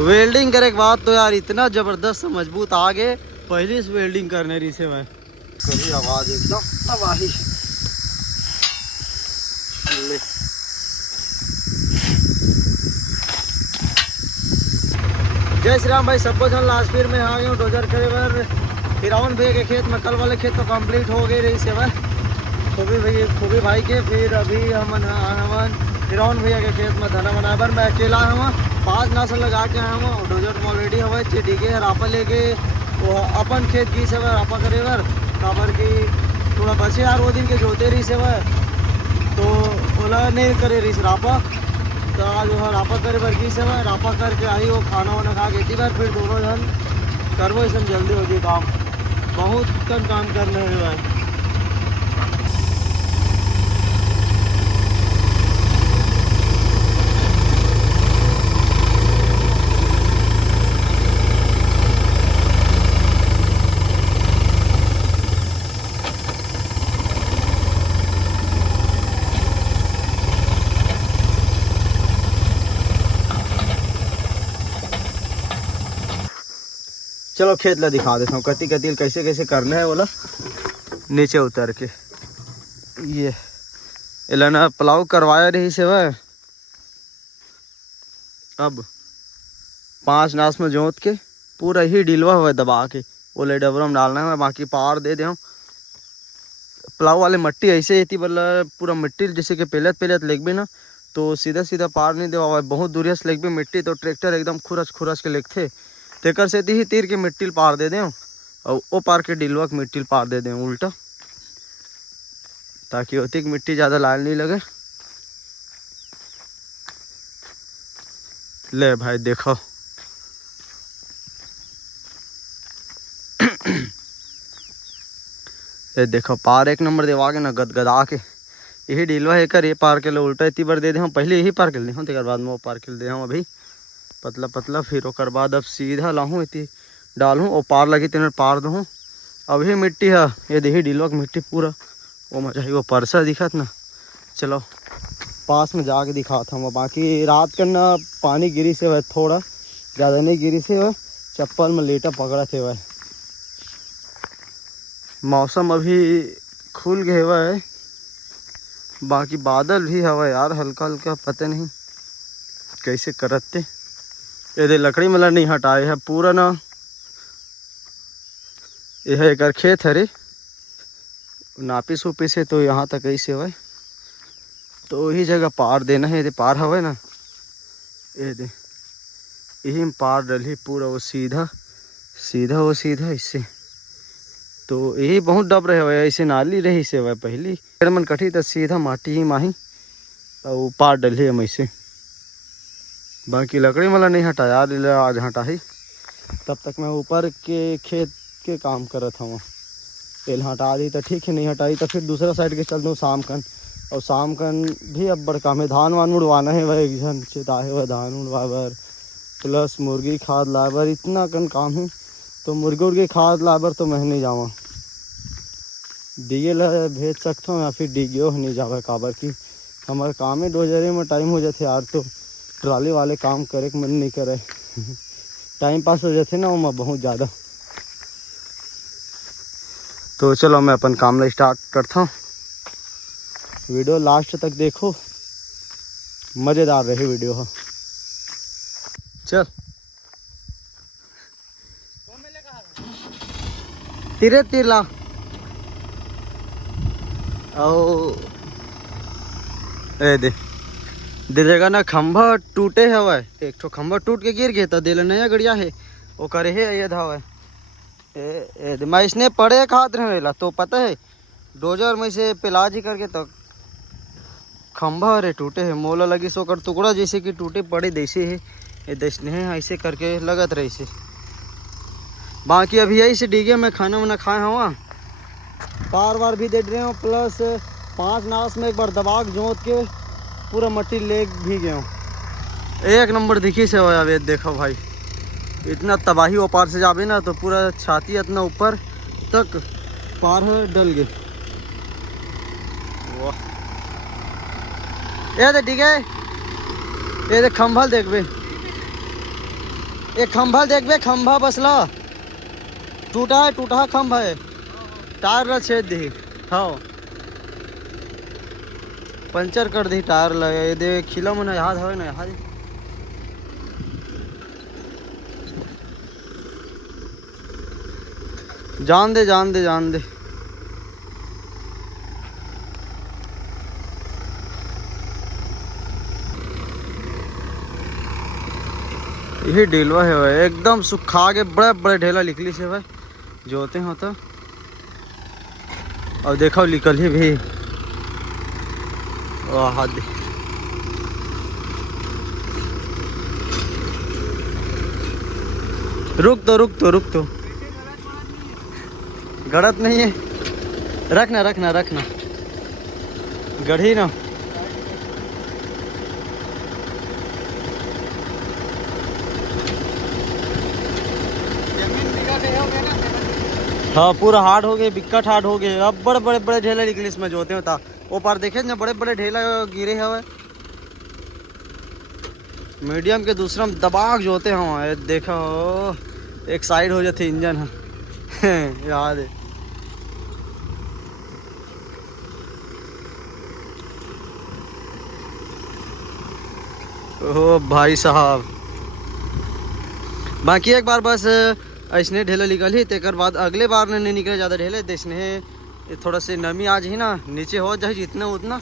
Welding करे के बाद तो यार इतना जबरदस्त मजबूत आगे पहली से वेल्डिंग करने रही से मैं कभी आवाज एकदम तबाही। जय श्री राम भाई, सबको जन लास्ट फिर में आ गए हूँ डोजर करे बार फिराउन भैया के खेत में। कल वाले खेत तो कंप्लीट हो गई रही से वह खूबी भाई के। फिर अभी हम फिराउन भैया के खेत में धना बना बर मैं अकेला हूँ। 5 नासल लगा के आया हूँ। डोजर ऑलरेडी हवा डिगे रापा लेके वो अपन खेत की से रापा करे बर काबर की थोड़ा बचे यार वो दिन के जोते रही से वह तो ओला नहीं करे रही रापा। तो आज वो रापा करे बर की से वह रापा करके आई वो खाना वाना खा के बार फिर दोनों जन करवो इसमें जल्दी होगी काम। बहुत कम काम करने हुआ है। चलो खेत ला दिखा देता हूँ कति कतिल कैसे कैसे करना है बोला। नीचे उतर के ये ना प्लाव करवाया रही से वह अब 5 नास में जोत के पूरा ही डिलवा हुआ दबा के वो ले डबरा में डालना है। बाकी पार दे दे प्लाव वाले मट्टी ऐसे थी बोला पूरा मिट्टी जैसे कि पहले लेग भी ना तो सीधा सीधा पार नहीं देवा। बहुत दूरिया से लेग भी मिट्टी तो ट्रैक्टर एकदम खुरच के लेगथे तेकर से ही तीर के मिट्टी पार दे दें और वो पार के डिलवा के मिट्टी पार दे दें उल्टा, ताकि होती कि मिट्टी ज़्यादा लाल नहीं लगे। ले भाई देखो ये देखो पार एक नंबर देवा के ना गदगदा के यही डिलवा है कर ये पार के लिए उल्टा इतनी बार दे दे हम पहले यही पार कर ली हूँ तेकर बाद में वो पार कर दे हम अभी पतला पतला। फिर ओकर बाद अब सीधा लाहूँ इतनी डालूँ और पार लगी तेने पार दूँ। अभी मिट्टी है ये देखी डिलवा की मिट्टी पूरा वो मजा ही वो परसा दिखत ना। चलो पास में जाके दिखाता हूँ। बाकी रात का ना पानी गिरी से वह थोड़ा ज़्यादा नहीं गिरी से वह चप्पल में लेटा पकड़ा थे वह। मौसम अभी खुल गए हुआ है। बाकी बादल भी हवा यार हल्का हल्का पता नहीं कैसे करते। ये लकड़ी मतलब नहीं हटाए है पूरा ना यह एक खेत है रे नापी सूपी से तो यहाँ तक ऐसे हुआ तो वही जगह पार देना है। ये पार हवा ना ये दे यही में पार डली पूरा वो सीधा इससे तो यही बहुत डब रहे हुए ऐसे नाली रही से हुआ पहली मन कठी तो सीधा माटी ही माही और पार डली हम ऐसे। बाकी लकड़ी मला नहीं हटाया आज हटा ही तब तक मैं ऊपर के खेत के काम करत हूँ। तेल हटा दी तो ठीक है नहीं हटाई तो फिर दूसरा साइड के चल दूँ शाम कन। और शाम कन भी अब बड़ काम है धान वान उड़वाना है वह एक चिताए हुआ धान उड़वा बर प्लस मुर्गी खाद ला बर इतना कन काम है। तो मुर्गी खाद ला बर तो मैं नहीं जावा डीगे ला भेज सकता हूँ या फिर डीगे नहीं जावा काबर की हमारे काम है डोजरे में टाइम हो जाते यार तो ट्राली वाले काम करे के मन नहीं करे टाइम पास हो जाते ना वो बहुत ज़्यादा। तो चलो मैं अपन काम ला स्टार्ट करता हूँ। वीडियो लास्ट तक देखो मज़ेदार रही वीडियो है। चल तीरे तीर ला ए दे जगह ना खंभा टूटे हवा एक ठो खंभा टूट के गिर गया तो दिल नया गड़िया है वो करे है ये धावा मैं इसने पड़े खाद रहेला तो पता है डोजर में से पिलाजी करके तो खंभा अरे टूटे है मोला लगी सो कर टुकड़ा जैसे कि टूटे पड़े जैसे है ये दसने है ऐसे करके लगत रही से। बाकी अभी यही से डीगे में खाना वाना खाए हवा पार वार भी दे रहे हूँ प्लस 5 नास में एक बार दबाग जोत के पूरा मट्टी ले भी गया हूँ। एक नंबर दिखी से हो यार देखो भाई इतना तबाही वो पार से जाबे ना तो पूरा छाती इतना ऊपर तक पार है डल गए। ये दे ठीक है ये दे खंभल देखबे एक खंभा देख बे, खंभा बसला टूटा खंभा है, टायर ला छेद दी। हाँ पंचर कर दी टायर ला, ये दे खिला मन याद है ना याद। जान दे जान दे जान दे। यही ढेलवा है भाई, एकदम सुखा के बड़े बड़े ढेला निकली से भाई जोते हो तो। और देखो निकल ही भी वाह दे। रुक तो गड़त नहीं है, रखना गढ़ी ना। हाँ पूरा हार्ड हो गए, बिक्कट हार्ड हो गए। अब बड़े बड़े ढेला निकले इसमें जोते होता। वो पार देखे ना बड़े बड़े ढेला गिरे हवे, मीडियम के दूसरा में दबाग जोते हैं। देखो एक साइड हो जाती इंजन है याद है। ओ भाई साहब, बाकी एक बार बस ऐसने ढेला निकल ही, तेकर बाद अगले बार नहीं निकले ज़्यादा ढेले देशने। थोड़ा से नमी आज ही ना नीचे हो जाए जितना उतना।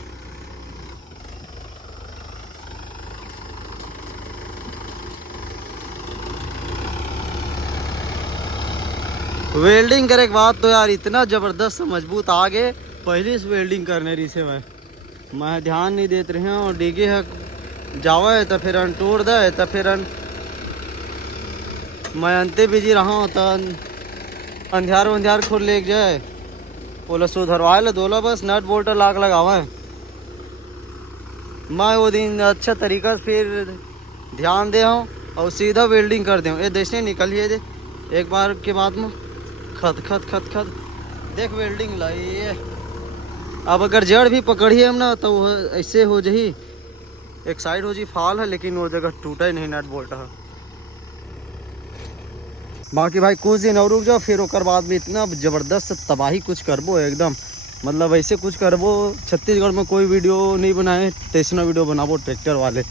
वेल्डिंग करे के बाद तो यार इतना ज़बरदस्त मजबूत आ गए। पहले से वेल्डिंग करने रही से मैं ध्यान नहीं देते रहे और डिगे है जावे तो फिर तोड़ दे तो फिर मैं अंते बिजी रहा हूँ तो अंधियार खोल ले जाए बोला सुधरवाए ला दोला बस नट बोल्ट लाग लगावा है। मैं वो दिन अच्छा तरीका से फिर ध्यान दे हूँ और सीधा वेल्डिंग कर दूँ। ये देश निकल ही दे एक बार के बाद में खत देख वेल्डिंग लाई है। अब अगर जड़ भी पकड़ी हम ना तो ऐसे हो जाही, एक साइड हो जी फाल है लेकिन वो जगह टूटा ही नहीं नट बोल्ट है। बाकी भाई कुछ दिन और रुक जाओ, फिर ओकर बाद में इतना ज़बरदस्त तबाही कुछ करबो एकदम, मतलब ऐसे कुछ करबो छत्तीसगढ़ में कोई वीडियो नहीं बनाए तैसना वीडियो बनाबो ट्रैक्टर वाले।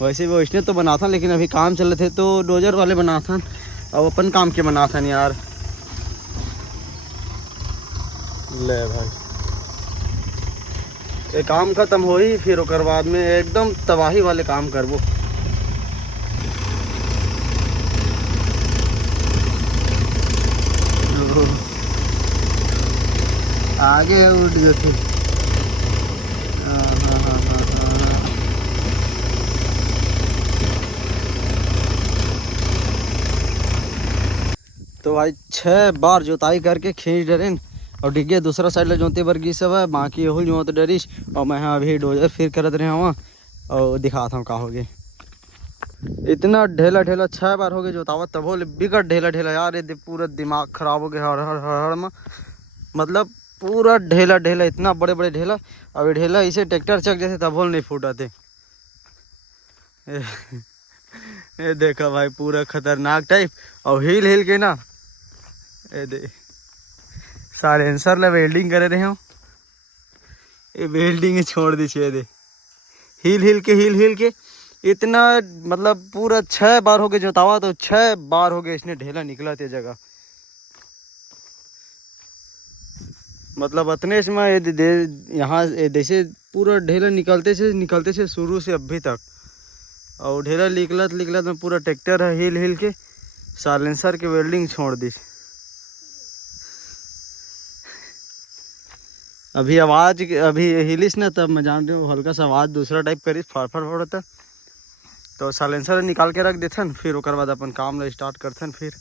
वैसे भी वैसने तो बनाता लेकिन अभी काम चल रहे थे तो डोजर वाले बनाता, अब अपन काम के बनाता यार। ले भाई ये काम खत्म हो ही, फिर ओकर बाद में एकदम तबाही वाले काम करबो। आगे उठ जाते। तो भाई 6 बार जोताई करके खींच डरें और डिग्गे दूसरा साइड ले जोते वर्गी सब है, बाकी हो जोत डरिश। और मैं अभी डोजर फिर करत रहे हुआ और दिखाता हूँ का हो गए। इतना ढेला 6 बार हो गए जोतावा तब हो बिगड़ ढेला यार। ये पूरा दिमाग खराब हो गया हड़ में, मतलब पूरा ढेला इतना बड़े ढेला। अब ये ढेला इसे ट्रैक्टर चक जैसे तब होल नहीं फूटाते। ये देखा भाई पूरा खतरनाक टाइप और हिल के ना ये दे साइलेंसर ला वेल्डिंग करे रहे हो। ये वेल्डिंग छोड़ दी छे दे हिल के इतना, मतलब पूरा 6 बार हो गए जोतावा तो 6 बार हो गए इसने ढेला निकला थे जगह। मतलब इतने इसमें यहाँ जैसे पूरा ढेला निकलते से शुरू से अभी तक। और ढेला निकलत में पूरा ट्रैक्टर है हिल के साइलेंसर के वेल्डिंग छोड़ दी। अभी आवाज़ अभी हिलिस ना तब मैं जान रही हूँ हल्का सा आवाज़ दूसरा टाइप करी फड़फड़ होता तो साइलेंसर निकाल के रख देथन, फिर ओकर बाद अपन काम ला स्टार्ट करथन। फिर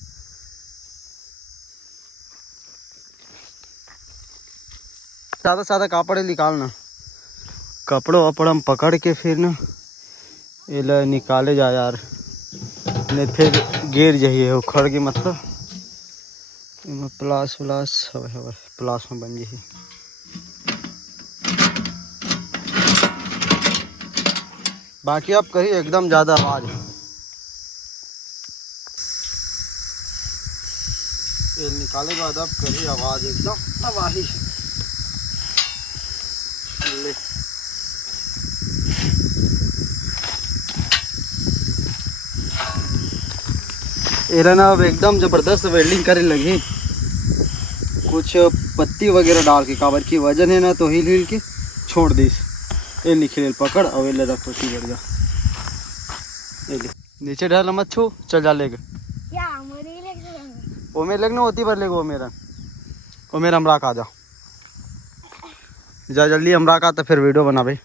सादा कापड़ निकालना, कपड़ों वपड़ा में पकड़ के फिर ना ये निकाले जा यार, नहीं फिर गिर जाइए उखड़ के। मतलब प्लास हवे प्लास में बन जाइए। बाकी आप करिए एकदम ज़्यादा आवाज़ तेल निकाले के बाद अब करी आवाज़ एकदम तबाही। ले एरा ना अब एकदम ज़बरदस्त वेल्डिंग करे लगी। कुछ पत्ती वगैरह डाल के, काबर की वजन है ना तो हिल हिल के छोड़ दीस। ये निकले पकड़ और ये रख पत्ती बढ़ जा। नीचे डाल मत छू, चल जा लेके वो मेरे लगना होती पर लेगा वो मेरा अमराक आ जा जा जल्दी अमराक आ तो फिर वीडियो बना भाई।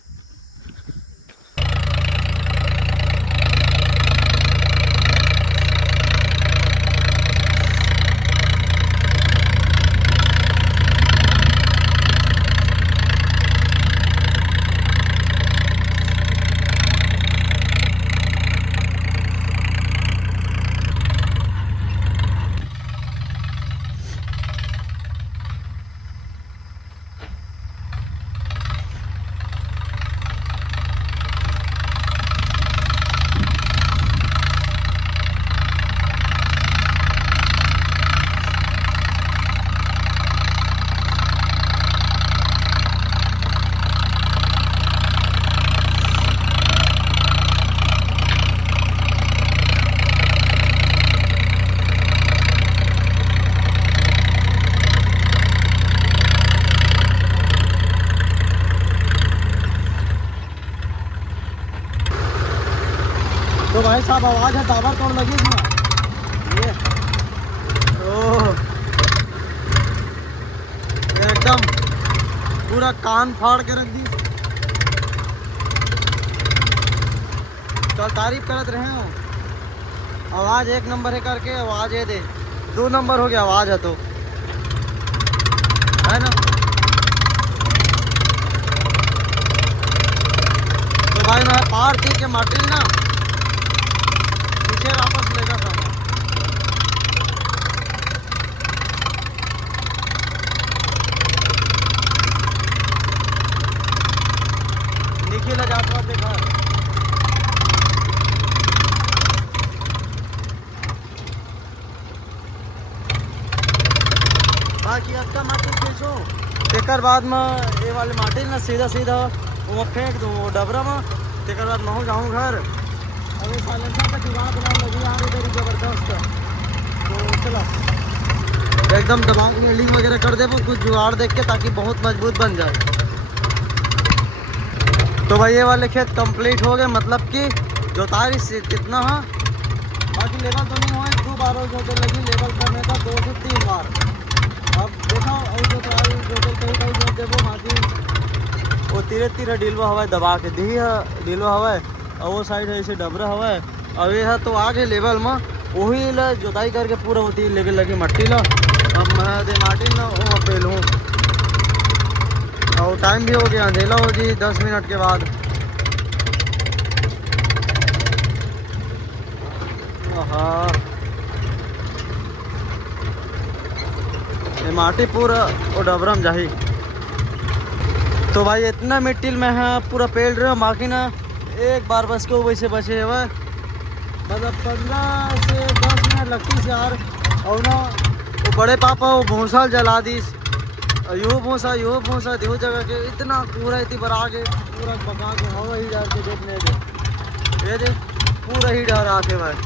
तो भाई साहब आवाज़ है ताबड़ तोड़ लगी इसमें। ये ओह एकदम पूरा कान फाड़ के रख दी। चल तारीफ करत रहे हो, आवाज़ 1 नंबर है करके आवाज़ ये दे 2 नंबर हो गया आवाज़ है तो है ना। तो भाई मैं पार थी के माटी ना वापस लेगा सामान। निकल जाता देखा बाकी अच्छा माटी पीछो तेकर बाद में ये वाले माटी ना सीधा सीधा वो फेंक दूँ वो डबरा में। तेकर बाद मैं जाऊँ घर। अभी साइलेंसर का जुगाड़ बनाने लगी यार इधर ज़बरदस्त। तो चलो एकदम दबाव की वेल्डिंग वगैरह कर दे वो कुछ जुगाड़ देख के ताकि बहुत मजबूत बन जाए। तो भाई ये वाले खेत कंप्लीट हो गए, मतलब कि जोताई से कितना है बाकी लेवल तो नहीं हुआ। 2 बार जोते लगी लेवल करने का 2 से 3 बार। अब देखो और जोताई जोते कहीं जोत देवो बाकी वो तीरे तीरे डिलवा हवा दबा के दी है डिलवा हवा और वो साइड है ऐसे डबरा हवा है। अब ये है तो आगे लेवल में वही ला जोताई करके पूरा होती लेके लगी मट्टी ला। अब मैं दे माटी ना वो पेल हूँ और टाइम भी हो गया अंधेला हो जी 10 मिनट के बाद। हाँ ये माटी पूरा वो डबरम जाही। तो भाई इतना मिट्टी में है पूरा पेल रहे हो बाकी ना एक बार बस को वैसे बचे हुए मतलब 15 से 10 मिनट लगती है यार। और ना वो बड़े पापा वो भूसा जला दी यूँ भूसा देव जगह के इतना पूरा इतनी बरा के पूरा पका के हवा ही डाल के देखने दे ये देख पूरा ही डर आके भाई।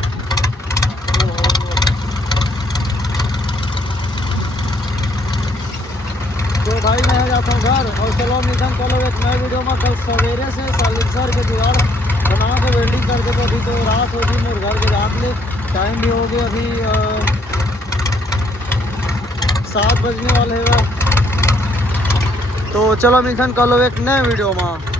तो भाई मैं जाता हूँ घर और चलो मिशन कल एक नए वीडियो में कल सवेरे से साइलेंसर के जुगाड़ बना के वेल्डिंग कर दे। तो अभी तो रात होगी मेरे घर के रात ले टाइम भी हो गया अभी 7 बजने वाले हैं। तो चलो मिशन कल एक नए वीडियो में।